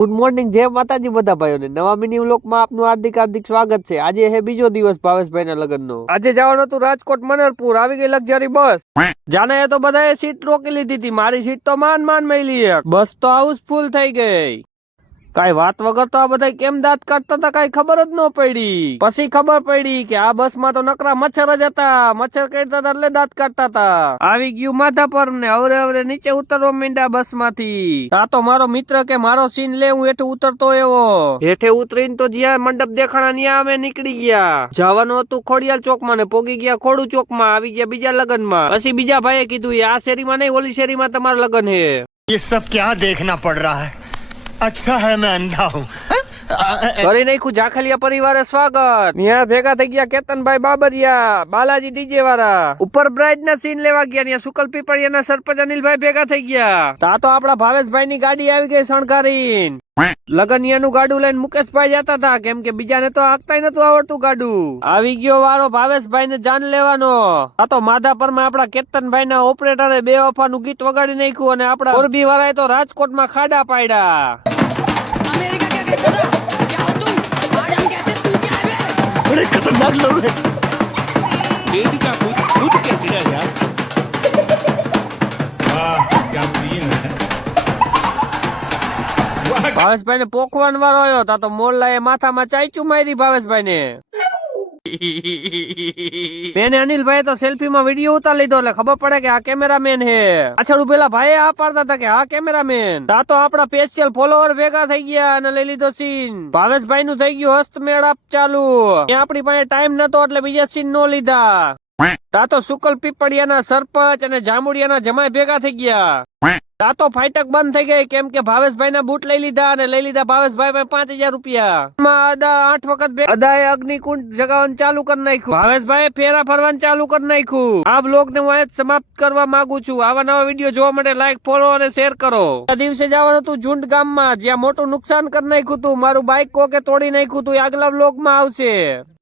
Good morning, જય માતાજી બધા ભાઈઓને નવા મિની વ્લોગમાં આપનું હાર્દિક સ્વાગત છે। આજે હે બીજો દિવસ ભાવેશભાઈના લગ્નનો। આજે જવાનું હતું રાજકોટ મનરપુર। આવી ગઈ લક્ઝરી બસ। જાને તો બધાએ સીટ રોકી લીધી હતી, મારી સીટ તો માંડ મળી। બસ તો હાઉસફુલ થઈ ગઈ। કઈ વાત વગર તો આ બધા કેમ દાંત કાઢતા હતા કઈ ખબર જ ન પડી। પછી ખબર પડી કે આ બસ માં તો નકરા મચ્છર જ હતા। મચ્છર કાઢતા હતા એટલે દાંત કાઢતા હતા। આવી ગયું માથા પર ને હવે નીચે ઉતરવા માંડ્યા બસ માંથી। આ તો મારો મિત્ર કે મારો સીન લે, હું હેઠે ઉતરતો એવો। હેઠે ઉતરીને તો જ્યાં મંડપ દેખાણા ત્યાં અમે નીકળી ગયા। જવાનું હતું ખોડિયાલ ચોક માં ને પોગી ગયા ખોડુ ચોક માં। આવી ગયા બીજા લગ્ન માં। પછી બીજા ભાઈએ કીધું આ શેરીમાં નહીં ઓલી શેરીમાં તમારા લગ્ન હે। ये सब क्या देखना पड़ रहा है। अच्छा है मैं अंधा हूँ। કરી નાખ્યું જાખલિયા પરિવારે સ્વાગત। ત્યાં ભેગા થઈ ગયા કેતનભાઈ બાબરિયા, બાલાજી ડીજે વાળા। ઉપર બ્રાઇડ ના સીન લેવા ગયા। ત્યાં સુકલ પીપળિયાના સરપંચ અનિલભાઈ ભેગા થઈ ગયા। તા તો આપડા ભાવેશભાઈ ની ગાડી આવી ગઈ શણગારીને। લગનિયાનું ગાડું લઈને મુકેશભાઈ જતા હતા, કેમ કે બીજાને તો હાંકતાય નતું આવડતું ગાડું। આવી ગયો વારો ભાવેશભાઈ ને જાન લેવાનો। આ તો માધાપર માં આપડા કેતનભાઈ ના ઓપરેટરે બે વફાનું ગીત વગાડી નાખ્યું અને આપડા મોરબી વાળાએ તો રાજકોટમાં ખાડા પાડ્યા। बड़े खतरनाक लोग हैं। बेबी का खुद कैसे यार। वाह क्या सीन है। ભાવેશભાઈ ને પોખવાન વાળો આવ્યો તા તો મોરલા એ માથામાં ચાઈચું મારી ભાવેશભાઈ ને। મેને અનિલભાઈ તો સેલ્ફી માં વિડીયો ઉતાર લીધો એટલે ખબર પડે કે આ કેમેરામેન હે। પાછળ પેલા ભાઈ આ પાડતા હતા કે આ કેમેરામેન। તા તો આપડા સ્પેશિયલ ફોલોવર ભેગા થઈ ગયા અને લઈ લીધો સીન। ભાવેશભાઈ નું થઈ ગયું હસ્તમેળાપ ચાલુ। ત્યાં આપડી પાસે ટાઈમ નતો એટલે બીજા સીન નો લીધા। તા તો સુકલ પીપળિયાના સરપંચ અને જામુડિયાના જમાઈ ભેગા થઈ ગયા। તા તો ફાઈટક બંધ થઈ ગઈ, કેમ કે ભાવેશભાઈ ના બૂટ લઈ લીધા અને લઈ લીધા ભાવેશભાઈ 5000 રૂપિયા। 8 વખત અદાએ અગ્નિકુંડ જગાવવાનું ચાલુ કરી નાખ્યું। ભાવેશભાઈ ફેરા ફરવાનું ચાલુ કરી નાખ્યું। આ વ્લોગ ને હું અહીં સમાપ્ત કરવા માંગુ છું। આવા નવા વિડીયો જોવા માટે લાઈક, ફોલો અને શેર કરો। આ દિવસે જવાનું હતું ઝુંડ ગામમાં, જ્યાં મોટું નુકસાન કરી નાખ્યું હતું। મારું બાઇક કોકે તોડી નાખ્યું હતું, આગલા વ્લોગ માં આવશે।